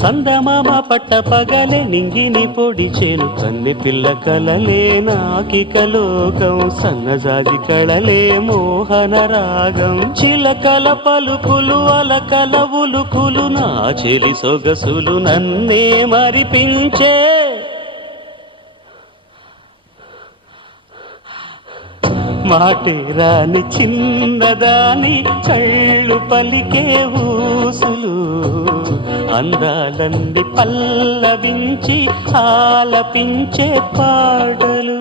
చందమామ పట్ట పగలే నింగిని పొడిచేను కన్నె పిల్ల కలలే నాకిక లోకం సన్నజాజి కళలే మోహన రాగం చిలకల పలుకులు అలకల ఉలుకులు నా చెలి సొగసులు నన్నే మరిపించే మాటే రాని చిన్నదాని చళ్ళు పలికే ఊసులు మందాలంది పల్లవించి ఆలపించే పాటలు